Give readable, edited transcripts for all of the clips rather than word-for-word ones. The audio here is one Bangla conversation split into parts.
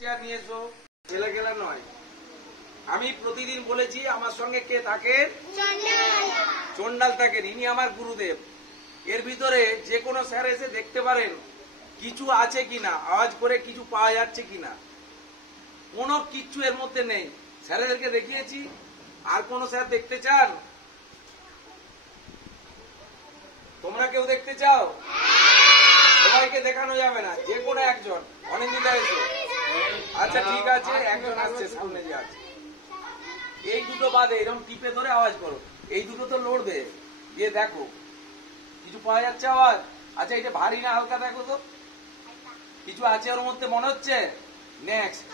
চেয়ার নিয়ে এসো, ছেলে খেলা নয়। আমি প্রতিদিন বলেছি আমার সঙ্গে কে থাকে, চন্ডাল থাকেন, ইনি আমার গুরুদেব। এর ভিতরে যে কোনো স্যার এসে দেখতে পারেন কিছু আছে কিনা, আওয়াজ করে কিছু পাওয়া যাচ্ছে কিনা। কোনো কিচ্ছু এর মধ্যে নেই। স্যারেদেরকে দেখিয়েছি। আর কোন স্যার দেখতে চান? তোমরা কেউ দেখতে চাও? সবাইকে দেখানো যাবে না, যে কোনো একজন। অনেকদিন এসো। আচ্ছা ঠিক আছে, একজন আসছে সামনে যে আছে। এই দুটো বাদে এরকম টিপে ধরে আওয়াজ করো। এই দুটো তো লড়বে, দিয়ে দেখো কিছু পাওয়া যাচ্ছে আওয়াজ। আচ্ছা এটা ভারী না হালকা, দেখো তো কিছু আছে ওর মধ্যে মনে হচ্ছে। নেক্সট।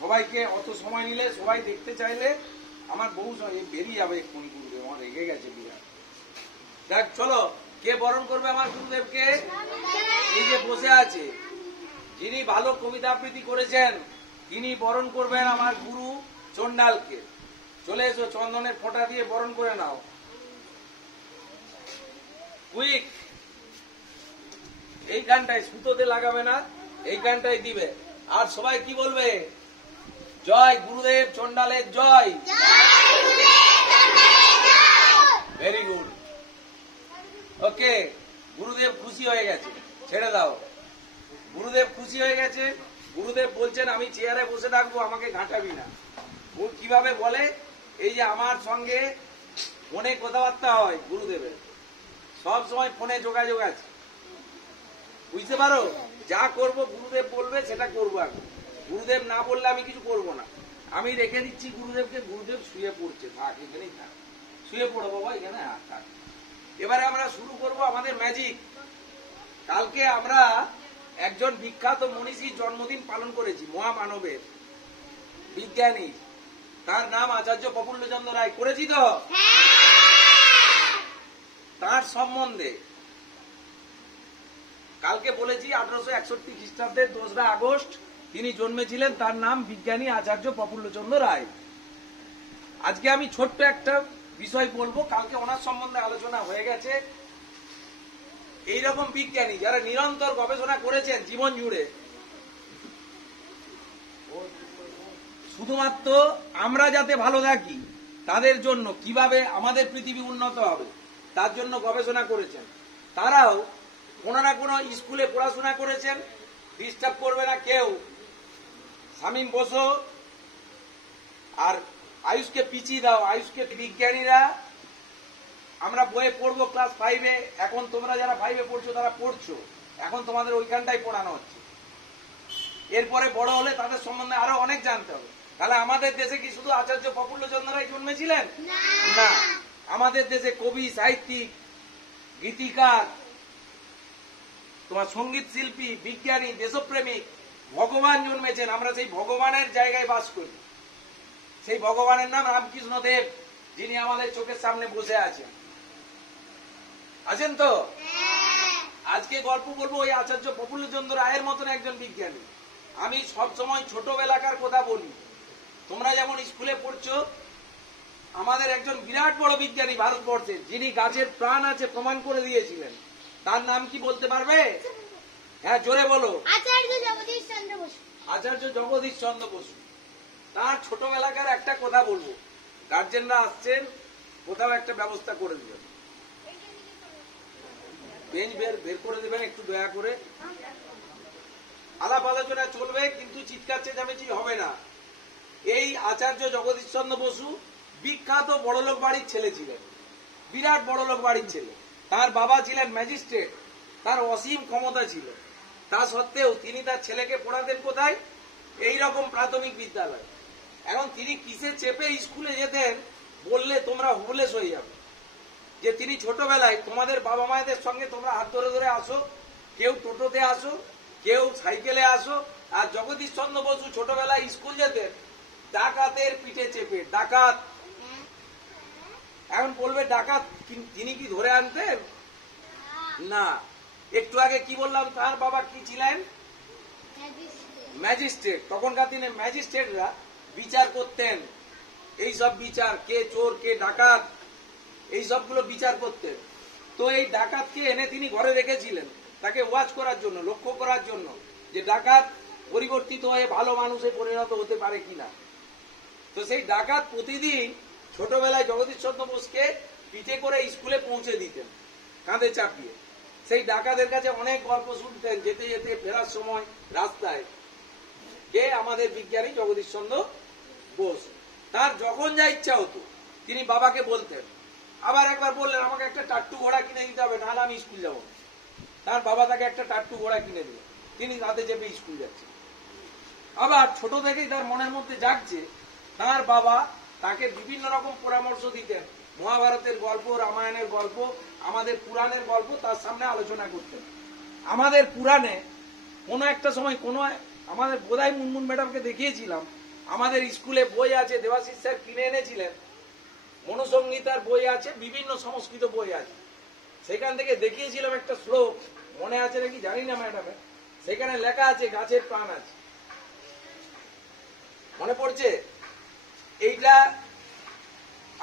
সবাইকে অত সময় নিলে, সবাই দেখতে চাইলে আমার বহু বেরিয়ে যাবে এক্ষুনি। গুরুদেব আমার রেগে গেছে বিরাট। দেখ চলো, কে বরণ করবে আমার গুরুদেবকে? এই যে বসে আছে, যিনি ভালো কবিতা আবৃত্তি করেছেন, তিনি বরণ করবেন আমার গুরু চন্ডালকে। চলে এসো, চন্দনের ফোঁটা দিয়ে বরণ করে নাও। কুইক। এই গানটাই সুতোতে লাগাবে না, এই গানটাই দিবে। আর সবাই কি বলবে? জয় গুরুদেব চন্ডালের জয়। Very good. ওকে, গুরুদেব খুশি হয়ে গেছে, ছেড়ে দাও। গুরুদেব খুশি হয়ে গেছে। গুরুদেব বলছেন আমি চেয়ারে বসে থাকবো, আমাকে ঘাঁটাবি না। ও কিভাবে বলে? এই যে আমার সঙ্গে ফোনে কথাবার্তা হয় গুরুদেবের, সব সময় ফোনে যোগাযোগ আছে। বুঝতে পারো? যা করব গুরুদেব বলবে সেটা করবো। আমি গুরুদেব না বললে আমি কিছু করব না। আমি রেখে দিচ্ছি গুরুদেবকে। গুরুদেব শুয়ে পড়ছে, থাক এখানেই থাক। শুয়ে পড়ো বাবা, এখানে থাক। এবারে আমরা শুরু করব আমাদের ম্যাজিক। কালকে আমরা একজন বিখ্যাত মনীষীর জন্মদিন পালন করেছি, মহামানবের, বিজ্ঞানী। তার নাম আচার্য প্রফুল্লচন্দ্র রায়। করেছি তো? তার সম্বন্ধে কালকে বলেছি 1861 খ্রিস্টাব্দের 2রা আগস্ট তিনি জন্মেছিলেন। তার নাম বিজ্ঞানী আচার্য প্রফুল্লচন্দ্র রায়। আজকে আমি ছোট্ট একটা বিষয় বলবো। কালকে ওনার সম্বন্ধে আলোচনা হয়ে গেছে। এইরকম বিজ্ঞানী যারা নিরন্তর গবেষণা করেছেন জীবন জুড়ে, শুধুমাত্র আমরা যাতে ভালো থাকি তাদের জন্য, কিভাবে আমাদের পৃথিবী উন্নত হবে তার জন্য গবেষণা করেছেন। তারাও কোন না কোন স্কুলে পড়াশোনা করেছেন। ডিস্টার্ব করবে না কেউ। শামীম বসো আর আয়ুষকে পিছিয়ে দাও। আয়ুষকে বিজ্ঞানীরা আমরা বইয়ে পড়বো ক্লাস 5-এ। এখন তোমরা যারা 5-এ পড়ছো তারা পড়ছো, এখন তোমাদের ওইখানটাই পড়ানো হচ্ছে। এরপরে বড় হলে তাদের সম্বন্ধে আরো অনেক জানতে হবে। তাহলে আমাদের দেশে কি শুধু আচার্য প্রফুল্লচন্দ্র রায় জন্মেছিলেন? না, আমাদের দেশে কবি, সাহিত্যিক, গীতিকার, তোমার সঙ্গীত শিল্পী, বিজ্ঞানী, দেশপ্রেমিক, ভগবান জন্মেছেন। আমরা সেই ভগবানের জায়গায় বাস করি। সেই ভগবানের নাম রামকৃষ্ণ দেব, যিনি আমাদের চোখের সামনে বসে আছেন। আছেন তো? আজকে গল্প বলবো ওই আচার্য প্রফুল্লচন্দ্র রায়ের মতন একজন বিজ্ঞানী। আমি সব সময় ছোটবেলাকার কথা বলি। তোমরা যেমন স্কুলে পড়ছো, আমাদের একজন বিরাট বড় বিজ্ঞানী ভারতবর্ষের, যিনি গাছের প্রাণ আছে প্রমাণ করে দিয়েছিলেন। তার নাম কি বলতে পারবে? হ্যাঁ, জোরে বলো। আচার্য জগদীশ চন্দ্র বসু। আচার্য জগদীশ চন্দ্র বসু। তার ছোটবেলাকার একটা কথা বলবো। গার্জেনরা আসছেন, কোথাও একটা ব্যবস্থা করে দিবেন। বেঞ্চ বের করে দেবেন একটু দয়া করে। আলাপ আলোচনা চলবে, কিন্তু চিৎকার চেঁচামেচি হবে না। এই আচার্য জগদীশ চন্দ্র বসু বিখ্যাত বড়লোক বাড়ির ছেলে ছিলেন, বিরাট বড়লোক বাড়ির ছেলে। তার বাবা ছিলেন ম্যাজিস্ট্রেট, তার অসীম ক্ষমতা ছিল। তা সত্ত্বেও তিনি তার ছেলেকে পড়াতেন কোথায়? এইরকম প্রাথমিক বিদ্যালয়। এখন তিনি কিসে চেপে স্কুলে যেতেন বললে তোমরা হুবলেস হয়ে যাবে। যে তিনি ছোটবেলায় তোমাদের বাবা মায়েদের সঙ্গে তোমরা হাত ধরে ধরে আসো, কেউ টোটোতে আসো, কেউ সাইকেলে আসো। আর জগদীশ চন্দ্র বসু ছোটবেলায় স্কুল যেতেন ডাকাতের পিঠে চেপে। ডাকাত, এখন বলবে ডাকাত, তিনি কি ধরে আনতেন? না। একটু আগে কি বললাম, তার বাবা কি ছিলেন? ম্যাজিস্ট্রেট। তখনকার দিনে ম্যাজিস্ট্রেটরা বিচার করতেন। এই সব বিচার, কে চোর কে ডাকাত, এই সবগুলো বিচার করতেন। তো এই ডাকাতকে এনে তিনি ঘরে রেখেছিলেন, তাকে ওয়াচ করার জন্য, লক্ষ্য করার জন্য, যে ডাকাত পরিবর্তিত হয়ে ভালো মানুষে পরিণত হতে পারে কিনা। তো সেই ডাকাত প্রতিদিন ছোটবেলায় জগদীশ চন্দ্র বোসকে পিঠে করে স্কুলে পৌঁছে দিতেন কাঁধে চাপিয়ে। সেই ডাকাতের কাছে অনেক গল্প শুনতেন যেতে যেতে ফেরার সময় রাস্তায়, কে আমাদের বিজ্ঞানী জগদীশ চন্দ্র বোস। তার যখন যা ইচ্ছা হতো তিনি বাবাকে বলতেন। আবার একবার বললেন আমাকে একটা টাট্টু ঘোড়া কিনে দিতে হবে, নাহলে আমি স্কুল যাব। তার বাবা তাকে একটা টাট্টু ঘোড়া কিনে দিল, তিনি তাতে চেপে স্কুল যাচ্ছেন। আবার ছোট থেকেই তার মনের মধ্যে জাগছে, তার বাবা তাকে বিভিন্ন রকম পরামর্শ দিতেন, মহাভারতের গল্প, রামায়ণের গল্প, আমাদের পুরাণের গল্প তার সামনে আলোচনা করতেন। আমাদের পুরাণে কোনো একটা সময় আমাদের বোধহয় মুনমুন ম্যাডামকে দেখিয়েছিলাম, আমাদের স্কুলে বই আছে, দেবাশিস স্যার কিনে এনেছিলেন, মনুসংহিতার বই আছে, বিভিন্ন সংস্কৃত বই আছে। সেখান থেকে দেখিয়েছিলাম একটা শ্লোক, মনে আছে নাকি জানি না ম্যাডামের, সেখানে লেখা আছে গাছের প্রাণ আছে। মনে পড়ছে? এইটা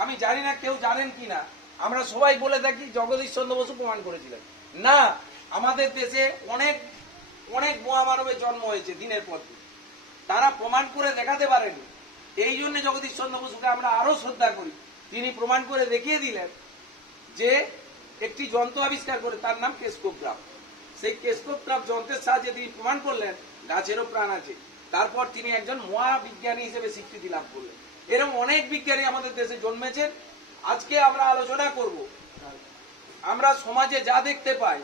আমি জানি না কেউ জানেন কিনা। আমরা সবাই বলে থাকি জগদীশ চন্দ্র বসু প্রমাণ করেছিলেন। না, আমাদের দেশে অনেক অনেক মহামানবের জন্ম হয়েছে দিনের পর দিন, তারা প্রমাণ করে দেখাতে পারেনি। এই জন্য জগদীশ চন্দ্র বসুকে আমরা আরো শ্রদ্ধা করি। তিনি প্রমাণ করে দেখিয়ে দিলেন যে একটি যন্ত্র আবিষ্কার করে, তার নাম কেসকোগ্রাফ। সেই কেসকোগ্রাফ যন্ত্রের সাহায্যে তিনি প্রমাণ করলেন গাছেরও প্রাণ আছে। তারপর তিনি একজন মহাবিজ্ঞানী হিসেবে স্বীকৃতি লাভ করলেন। এরকম অনেক বিজ্ঞানী আমাদের দেশে জন্মেছেন। আজকে আমরা আলোচনা করব, আমরা সমাজে যা দেখতে পাই।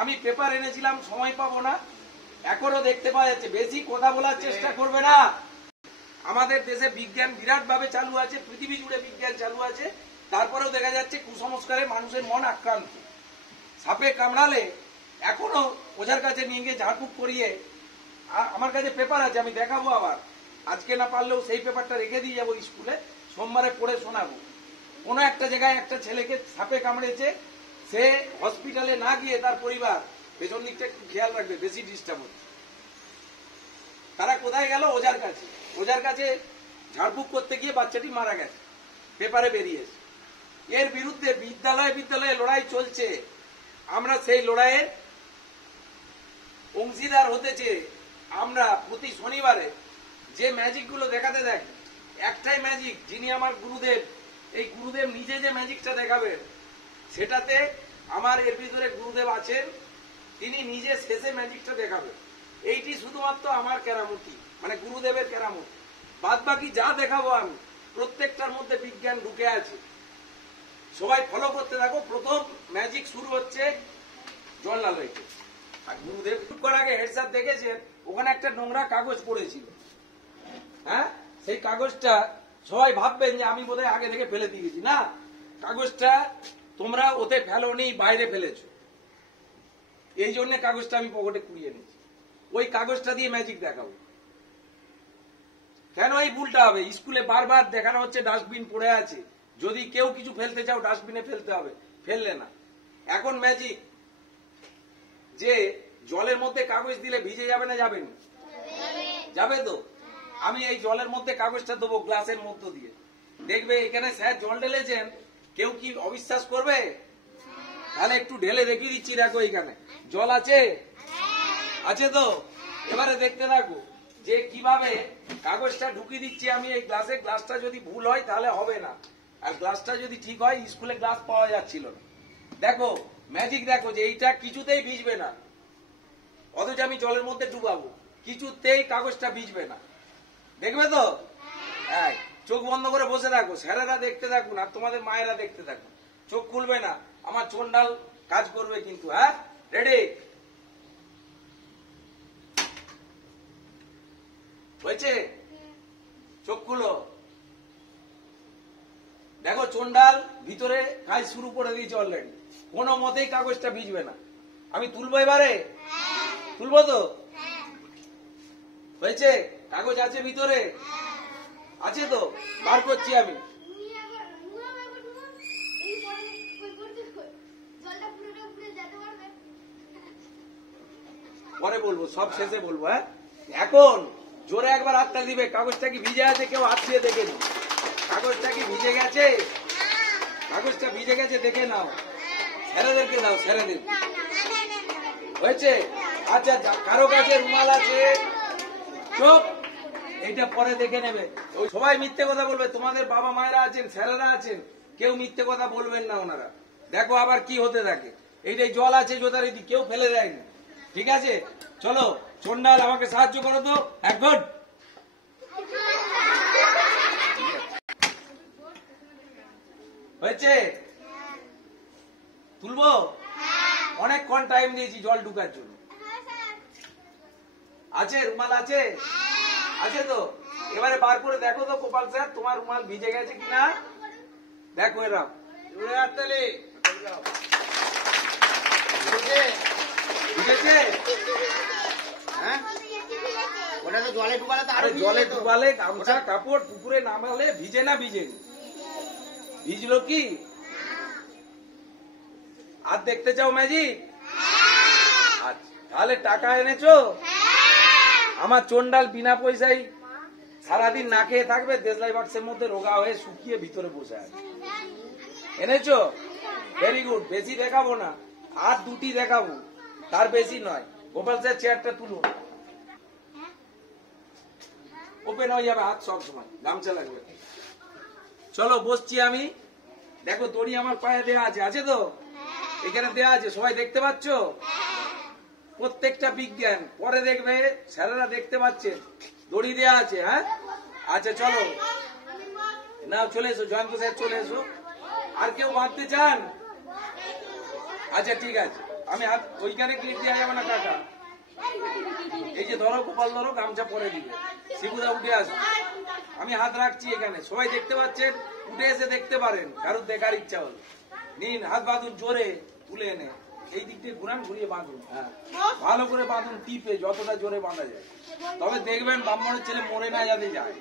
আমি পেপার এনেছিলাম, সময় পাবো না, এখনো দেখতে পাওয়া যাচ্ছে। বেশি কথা বলার চেষ্টা করবে না। আমাদের দেশে বিজ্ঞান বিরাট ভাবে চালু আছে, পৃথিবী জুড়ে বিজ্ঞান চালু আছে, তারপরেও দেখা যাচ্ছে কুসংস্কারে মানুষের মন আক্রান্ত। সাপে কামড়ালে এখনো ওঝার কাছে নিয়ে গিয়ে ঝাড়ফুঁক করিয়ে, আমার কাছে পেপার আছে, আমি দেখাবো আবার, আজকে না পারলেও সেই পেপারটা রেখে দিয়ে যাবো স্কুলে, সোমবারে পড়ে শোনাবো। কোনো একটা জায়গায় একটা ছেলেকে সাপে কামড়েছে, সে হসপিটালে না গিয়ে তার পরিবার, পেছন দিকটা একটু খেয়াল রাখবে, বেশি ডিস্টার্ব হচ্ছে, তারা কোথায় গেল? ওঝার কাছে। ওঝার কাছে ঝাড়ফুঁক করতে গিয়ে বাচ্চাটি মারা গেছে, পেপারে বেরিয়েছে। এর বিরুদ্ধে বিদ্যালয়ে লড়াই চলছে। আমরা সেই লড়াইয়ের অংশীদার হতেছে। আমরা প্রতি শনিবারে যে ম্যাজিক গুলো দেখাতে দেখি, একটাই ম্যাজিক, যিনি আমার গুরুদেব, এই গুরুদেব নিজে যে ম্যাজিকটা দেখাবেন, সেটাতে আমার এর ভিতরে গুরুদেব আছেন, তিনি নিজে শেষে ম্যাজিকটা দেখাবেন। এইটি শুধুমাত্র আমার কেরামতি, মানে গুরুদেবের কেরামতি। বাদ বাকি যা দেখাবো আমি, প্রত্যেকটার মধ্যে বিজ্ঞান ঢুকে আছে। সবাই ফলো করতে থাকো। প্রথম ম্যাজিক শুরু হচ্ছে জলনালয়কে। আর গুরুদেব করার আগে হেড স্যার দেখেছেন, ওখানে একটা নোংরা কাগজ পড়েছিল। হ্যাঁ, সেই কাগজটা সবাই ভাববেন যে আমি বোধহয় আগে থেকে ফেলে দিয়েছি। না, কাগজটা তোমরা ওতে ফেলোনি, বাইরে ফেলেছ। এই জন্য কাগজটা আমি পকেটে কুড়িয়ে নিয়েছি। ওই কাগজটা দিয়ে ম্যাজিক দেখাবো। কেন এই ভুলটা হবে? স্কুলে বারবার দেখানো হচ্ছে ডাস্টবিন পড়ে আছে, যদি কেউ কিছু ফেলতে চাও ডাস্টবিনে ফেলতে হবে, ফেললে না। এখন ম্যাজিক যে জলের মধ্যে কাগজ দিলে ভিজে যাবে না যাবে না? যাবে তো। আমি এই জলের মধ্যে কাগজটা দেবো গ্লাসের মধ্য দিয়ে, দেখবে এখানে স্যার জল ঢেলেছেন, কেউ কি অবিশ্বাস করবে? তাহলে একটু ঢেলে দেখিয়ে দিচ্ছি, দেখো এখানে জল আছে, আছে তো। এবারে দেখতে থাকো যে কিভাবে কাগজটা ঢুকিয়ে দিচ্ছি আমি এই গ্লাসে। গ্লাসটা যদি ভুল হয় তাহলে হবে না, আর গ্লাসটা যদি ঠিক হয়, স্কুলে গ্লাস পাওয়া যাচ্ছিল না। দেখো ম্যাজিক, দেখো যে এইটা কিছুতেই ভিজবে না, অথচ আমি জলের মধ্যে ডুবাবো, কিছুতেই কাগজটা ভিজবে না। দেখবে তো? হ্যাঁ, চোখ বন্ধ করে বসে থাকো, স্যারেরা দেখতে থাকুন আর তোমাদের মায়েরা দেখতে থাকুন, চোখ খুলবে না। আমার চন্ডাল কাজ করবে কিন্তু। হ্যাঁ, রেডি? হয়েছে? চোখ খুলো। দেখো চন্ডাল ভিতরে কাজ শুরু করে দিয়েছে অলরেডি, কোনো মতেই কাগজটা ভিজবে না। আমি তুলবো এবারে, তুলবো তো? হয়েছে? কাগজ আছে ভিতরে, আছে তো? বার করছি আমি। পরে বলবো, সব শেষে বলবো। হ্যাঁ, এখন জোরে একবার হাতটা দিবে। কাগজটা কি ভিজে আছে? কেউ হাত দিয়ে দেখে নি, কাগজটা কি ভিজে গেছে? কাগজটা ভিজে গেছে দেখে নাও, স্যারেদেরকে দাও, স্যারেদের। হয়েছে? আচ্ছা, কারো কাছে রুমাল আছে? চুপ, এইটা পরে দেখে নেবে। ওই সবাই মিথ্যে কথা বলবে, তোমাদের বাবা মায়েরা আছেন, স্যারেরা আছেন, কেউ মিথ্যে কথা বলবেন না ওনারা। দেখো আবার কি হতে থাকে। এইটাই জল আছে যথারীতি, কেউ ফেলে দেয়নি। ঠিক আছে, চলো চন্ডাল আমাকে সাহায্য করো তো। এক গুড। হয়েছে? তুলবো? অনেকক্ষণ টাইম দিয়েছি জল ঢুকার জন্য। আছে রুমাল আছে? আছে তো? এবারে বার করে দেখো তো গোপাল স্যার তোমার রুমাল ভিজে গেছে কিনা। দেখো এরা ভিজেছে? হ্যাঁ ওটা তো জলে ডুবালে তো আরে জলে ডুবালে গামছা কাপড় পুকুরে নামালে ভিজে না ভিজে? ভিজলো কি? আর দেখতে চাও ম্যাজিক? আচ্ছা তাহলে টাকা এনেছো? আমার চন্ডাল বিনা পয়সায় সারাদিন না খেয়ে থাকবে, দেশলাই বাক্সের মধ্যে রোগা হয়ে শুকিয়ে ভিতরে বসে আছে। এনেছো? Very good. বেশি দেখাবো না, আর দুটি দেখাবো, তার বেশি নয়। গোপাল স্যার চেয়ারটা তুলুন, ওপেন হয়ে যাবে হাত সব সময়, গামছা লাগবে। চলো বসছি আমি। দেখো দড়ি আমার পায়ে দেয়া আছে, আছে তো? এখানে দেয়া আছে, সবাই দেখতে পাচ্ছ? প্রত্যেকটা বিজ্ঞান পরে দেখবে, স্যারেরা দেখতে পাচ্ছেন দড়ি দেয়া আছে। হ্যাঁ আচ্ছা চলো না, চলে এসো জয়ন্ত স্যার, চলে এসো। আর কেউ বাঁধতে চান? আচ্ছা ঠিক আছে, আমি হাত ওইখানে ক্লিপ দেওয়া যাবে না কাকা। এই যে ধরো গোপাল, ধরো গামছা পরে দিবে। শিবুদা উঠে আসবে, আমি হাত রাখছি এখানে, সবাই দেখতে পাচ্ছেন, উঠে এসে দেখতে পারেন কারোর দেখার ইচ্ছা হল। নিন হাত বাঁধুন জোরে, তুলে এনে এই দিক দিয়ে ঘুরান, ঘুরিয়ে বাঁধুন। হ্যাঁ ভালো করে বাঁধুন, টিপে যতটা জোরে বাঁধা যায়। তবে দেখবেন ব্রাহ্মণের ছেলে মরে না যাতে যায়,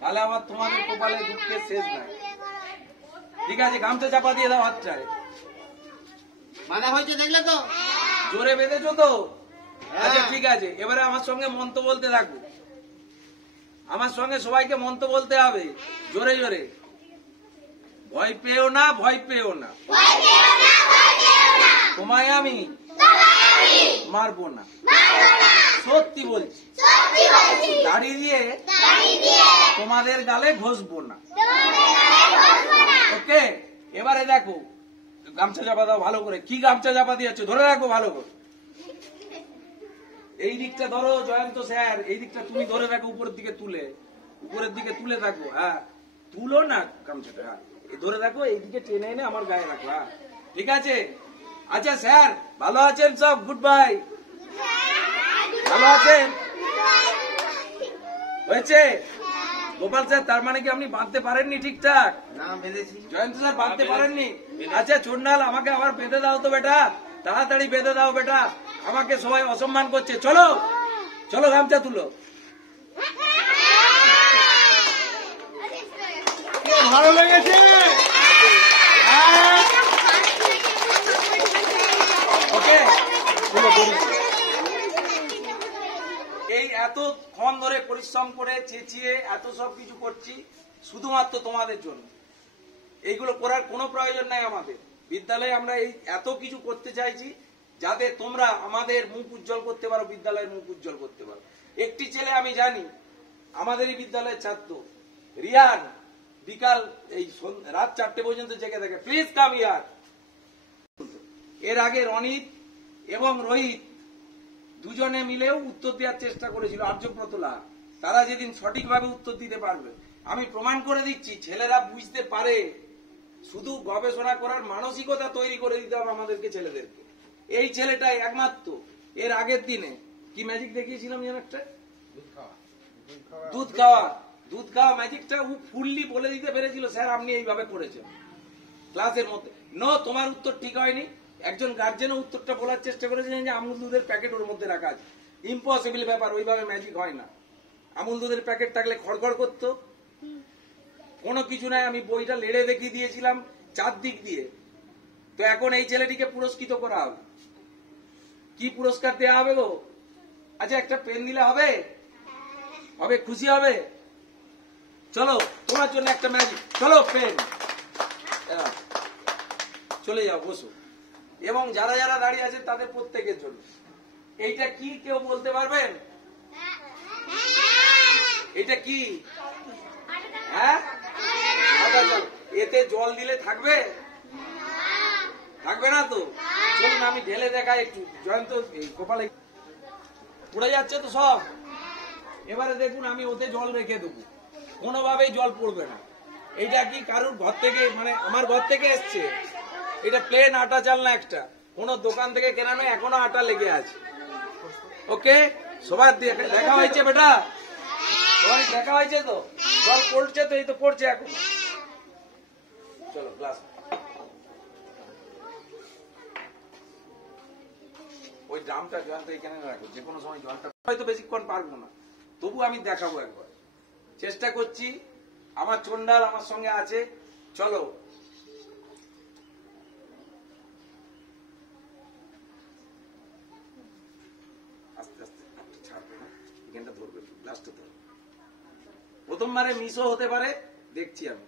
তাহলে আবার তোমাদের কপালে দুঃখের শেষ নাই। ঠিক আছে, গামছা চাপা দিয়ে দাও হাতটায়। বাঁধা হয়েছে দেখলে তো? জোরে বেঁধেছো তো? আচ্ছা ঠিক আছে, এবারে আমার সঙ্গে মন্ত্র বলতে থাকো। আমার সঙ্গে সবাইকে মন্ত্র বলতে হবে জোরে জোরে। ভয় পেও না, ভয় পেও না, তোমায় আমি মারবো না, সত্যি বলছি, দাড়ি দিয়ে তোমাদের গালে ঘষবো না। ওকে, এবারে দেখো গামছা চাপা দাও ভালো করে। কি গামছা চাপা দিয়েছো? ধরে রাখো ভালো করে। এই দিকটা ধরো জয়ন্ত স্যার, এই দিকটা তুমি ধরে রাখো, উপরের দিকে তুলে, উপরের দিকে তুলে থাকো। হ্যাঁ তুলো না গামছাটা, হ্যাঁ ধরে রাখো, এইদিকে টেনে এনে আমার গায়ে রাখো। হ্যাঁ ঠিক আছে। আচ্ছা স্যার ভালো আছেন সব? Good bye. ভালো আছেন? হয়েছে? গোপাল স্যার তার মানে কি আপনি বাঁধতে পারেননি ঠিকঠাক? না বেঁধেছি। জয়ন্ত স্যার বাঁধতে পারেননি? আচ্ছা চন্ডাল আমাকে আবার বেঁধে দাও তো বেটা, তাড়াতাড়ি বেঁধে দাও বেটা, আমাকে সবাই অসম্মান করছে। চলো চলো গামছা তুলো। ভালো লেগেছে? ওকে এই এতক্ষণ ধরে পরিশ্রম করে চেঁচিয়ে এত সব কিছু করছি শুধুমাত্র তোমাদের জন্য। এইগুলো করার কোনো প্রয়োজন নাই আমাদের বিদ্যালয়ে। আমরা এই এত কিছু করতে চাইছি যাতে তোমরা আমাদের মুখ উজ্জ্বল করতে পারো, বিদ্যালয়ের মুখ উজ্জ্বল করতে পারো। একটি ছেলে আমি জানি আমাদেরই বিদ্যালয়ের ছাত্র রিয়ান, বিকাল এই রাত 4টে পর্যন্ত জেগে থাকে। প্লিজ কাম ইয়ার। এর আগে রনিত এবং রোহিত দুজনে মিলেও উত্তর দেওয়ার চেষ্টা করেছিল, আর্যব্রতলা। তারা যেদিন সঠিকভাবে উত্তর দিতে পারবে, আমি প্রমাণ করে দিচ্ছি ছেলেরা বুঝতে পারে। শুধু গবেষণা করার মানসিকতা তৈরি করে দিতে হবে আমাদেরকে, ছেলেদেরকে। এই ছেলেটাই একমাত্র এর আগের দিনে কি ম্যাজিক দেখিয়েছিলাম যেন একটা, দুধ খাওয়া ম্যাজিকটা ও ফুললি বলে দিতে পেরেছিল, স্যার আপনি এইভাবে করেছেন ক্লাসের মধ্যে। নো, তোমার উত্তর ঠিক হয়নি। একজন গার্জেনও উত্তরটা বলার চেষ্টা করেছিলেন যে আমুল দুধের প্যাকেট ওর মধ্যে রাখা আছে। ইম্পসিবল ব্যাপার, ওইভাবে ম্যাজিক হয় না। আমুল দুধের প্যাকেট থাকলে খড়খড় করতো, কোনো কিছু নাই। আমি বইটা লেড়ে দেখিয়ে দিয়েছিলাম চারদিক দিয়ে। তো এখন এই ছেলেটিকে পুরস্কৃত করা হবে। কি পুরস্কার দেওয়া হবে গো? আচ্ছা একটা পেন দিলে হবে? হবে, খুশি হবে? চলো তোমার জন্য একটা ম্যাজিক। চলো পেন, চলে যাও বসো। এবং যারা যারা দাঁড়িয়ে আছেন তাদের প্রত্যেকের জন্য এইটা কি কেউ বলতে পারবেন? এটা কি? হ্যাঁ, আটা জল। এতে জল দিলে থাকবে? থাকবে না তো। চলুন আমি ঢেলে দেখাই একটু। জয়ন্ত এই কপালে পড়ে যাচ্ছে তো সব। এবারে দেখুন আমি ওতে জল রেখে দেবো, কোনোভাবেই জল পড়বে না। এইটা কি কারুর ঘর থেকে, মানে আমার ঘর থেকে এসছে। এটা প্লেন আটা চাল না, একটা কোন দোকান থেকে কেনা নয়, এখনো আটা লেগে আছে। ওকে, সবার দেখা হয়েছে বেটা? সবাই দেখা হয়েছে তো? জল পড়ছে তো? এই তো পড়ছে এখন। চলো গ্লাস, ওই ড্রামটা জলটা এখানে রাখো, যে কোনো সময় জলটা হয়তো বেশিক্ষণ পারবো না, তবু আমি দেখাবো একবার, চেষ্টা করছি। আমার চন্ডাল আমার সঙ্গে আছে, চলো। আস্তে আস্তে ছাড়বে না, এখানটা ধরবে, লাস্টে ধরবে। প্রথমবারে মিসও হতে পারে, দেখছি আমি।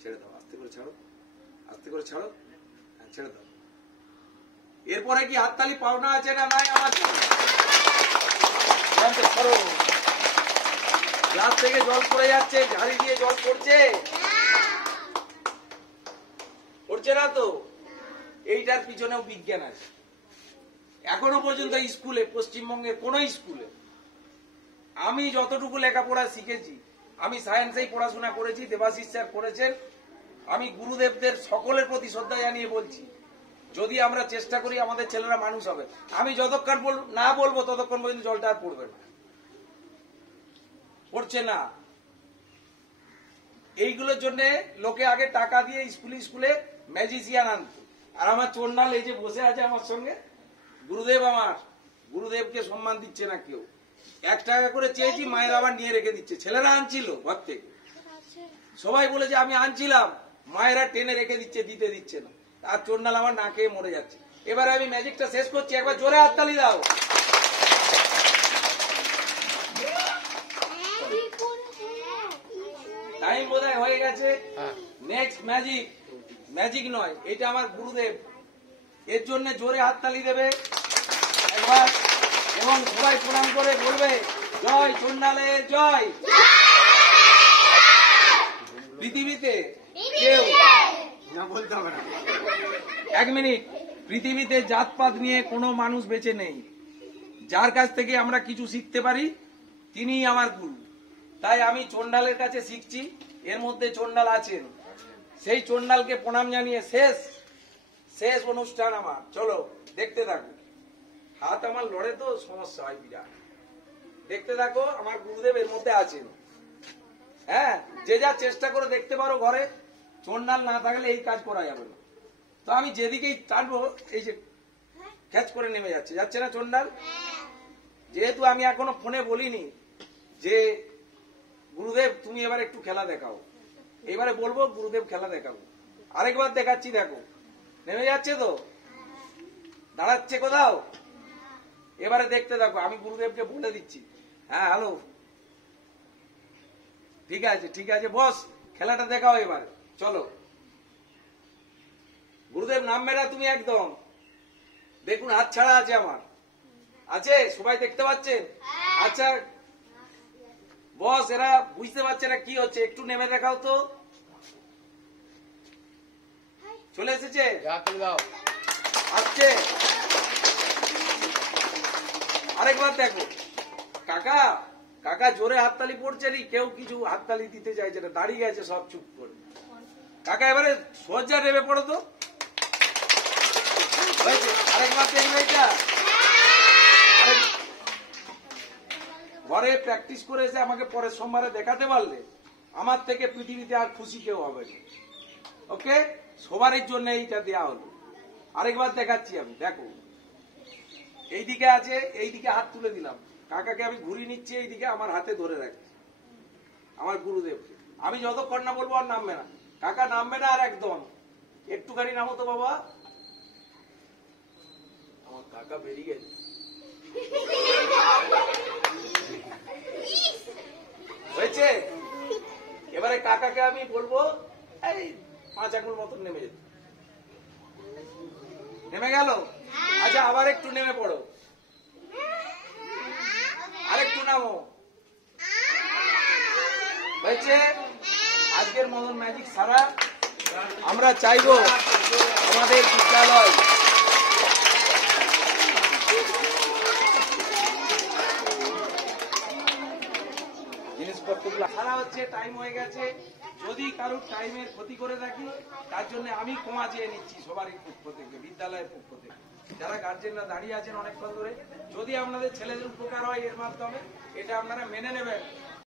ছেড়ে দাও, আস্তে করে ছাড়ো, আস্তে করে ছাড়ো, ছেড়ে দাও। এরপরে কি হাততালি পাওনা আছে না নাই? আমার গ্লাস থেকে জল পড়ে যাচ্ছে, ঝাড়ি দিয়ে জল পড়ছে, পড়ছে না তো? এইটার পিছনেও বিজ্ঞান আছে। এখনো পর্যন্ত স্কুলে, পশ্চিমবঙ্গের কোন স্কুলে আমি যতটুকু লেখাপড়া শিখেছি, আমি সায়েন্সেই পড়াশোনা করেছি, দেবাশিস স্যার করেছেন। আমি গুরুদেবদের সকলের প্রতি শ্রদ্ধা জানিয়ে বলছি, যদি আমরা চেষ্টা করি আমাদের ছেলেরা মানুষ হবে। আমি যতক্ষণ না বলবো ততক্ষণ পর্যন্ত জলটা আর পড়বে না, পড়ছে না। এইগুলোর জন্য লোকে আগে টাকা দিয়ে স্কুলে ম্যাজিশিয়ান আনত। আর আমার চন্ডাল এই যে বসে আছে আমার সঙ্গে, গুরুদেব, আমার গুরুদেবকে সম্মান দিচ্ছে না কেউ। 1 টাকা করে চেয়েছি, মায়ের আবার নিয়ে রেখে দিচ্ছে। ছেলেরা আনছিল ঘর থেকে, সবাই বলেছে আমি আনছিলাম, মায়েরা টেনে রেখে দিচ্ছে, দিতে দিচ্ছে না। আর চন্ডাল আমার না খেয়ে মরে যাচ্ছে। এবারে আমি ম্যাজিকটা শেষ করছি, একবার জোরে হাততালি দাও। টাইম বোধহয় হয়ে গেছে। নেক্সট ম্যাজিক, ম্যাজিক নয়, এটা আমার গুরুদেব, এর জন্য জোরে হাততালি দেবে একবার, এবং সবাই প্রণাম করে বলবে জয় চন্ডালের জয়। পৃথিবীতে কেউ না বলতে হবে না। 1 মিনিট, পৃথিবীতে জাতপাত নিয়ে কোনো মানুষ বেঁচে নেই। যার কাছ থেকে আমরা কিছু শিখতে পারি তিনিই আমার গুরু। তাই আমি চন্ডালের কাছে শিখছি, এর মধ্যে চন্ডাল আছেন। সেই চন্ডালকে প্রণাম জানিয়ে শেষ অনুষ্ঠান আমার। চলো দেখতে থাকো। হাত আমার লড়ে তো সমস্যা হয় বিরাট। দেখতে থাকো, আমার গুরুদেব এর মধ্যে আছেন। হ্যাঁ, যে যা চেষ্টা করে দেখতে পারো ঘরে, চন্ডাল না থাকলে এই কাজ করা যাবে না। তো আমি যেদিকেই টানবো, এই যে ক্যাচ করে নেমে যাচ্ছে না চন্ডাল। যেহেতু আমি এখনো ফোনে বলিনি যে গুরুদেব তুমি এবার একটু খেলা দেখাও, এবারে বলবো গুরুদেব খেলা দেখাবো। আরেকবার দেখাচ্ছি, দেখো নেমে যাচ্ছে তো, দাঁড়াচ্ছে কোথাও। এবারে দেখতে থাকো, আমি গুরুদেবকে বলে দিচ্ছি। হ্যাঁ হ্যালো, ঠিক আছে ঠিক আছে বস, খেলাটা দেখাও এবার। চলো গুরুদেব নামবে না তুমি একদম। দেখুন হাত ছাড়া আছে আমার, আছে, সবাই দেখতে পাচ্ছেন? আচ্ছা বস, এরা বুঝতে পারছে না কি হচ্ছে, একটু নেমে দেখাও তো। চলে এসেছে, আসছে। আরেকবার দেখো, কাকা কাকা জোরে হাততালি পড়ছে নি, কেউ কিছু হাততালি দিতে চাইছে না, দাঁড়িয়ে গেছে সব চুপ করে। কাকা এবারে সজ্জা নেমে পড়ো তো। আরেকবার দেখবে এটা, ঘরে প্র্যাকটিস করে এসে আমাকে পরের সোমবারে দেখাতে পারলে আমার থেকে পৃথিবীতে আর খুশি কেউ হবে না। ওকে, সবারের জন্য এইটা দেয়া হলো। আরেকবার দেখাচ্ছি আমি, দেখো এইদিকে আছে, এইদিকে হাত তুলে দিলাম, কাকাকে আমি ঘুরিয়ে নিচ্ছি, এইদিকে আমার হাতে ধরে রাখছি আমার গুরুদেবকে। আমি যতক্ষণ না বলবো আর নামবে না, কাকা নামবে না আর একদম। একটুখানি নামো তো বাবা। আমার কাকা বেরিয়ে গেছে। হয়েছে? এবারে কাকাকে আমি বলবো এই 5 আঙ্গুল মতন নেমে যেত। নেমে গেল? আচ্ছা আবার একটু নেমে পড়ো, আরেকটু নামো। হয়েছে আজকের মতন ম্যাজিক সারা। আমরা চাইবো আমাদের বিদ্যালয় জিনিসপত্রগুলো সারা হচ্ছে, টাইম হয়ে গেছে। যদি কারোর টাইমের ক্ষতি করে থাকি তার জন্য আমি ক্ষমা চেয়ে নিচ্ছি সবারই পক্ষ থেকে, বিদ্যালয়ের পক্ষ থেকে। যারা গার্জেনরা দাঁড়িয়ে আছেন অনেকক্ষণ ধরে, যদি আপনাদের ছেলেদের উপকার হয় এর মাধ্যমে, এটা আপনারা মেনে নেবেন।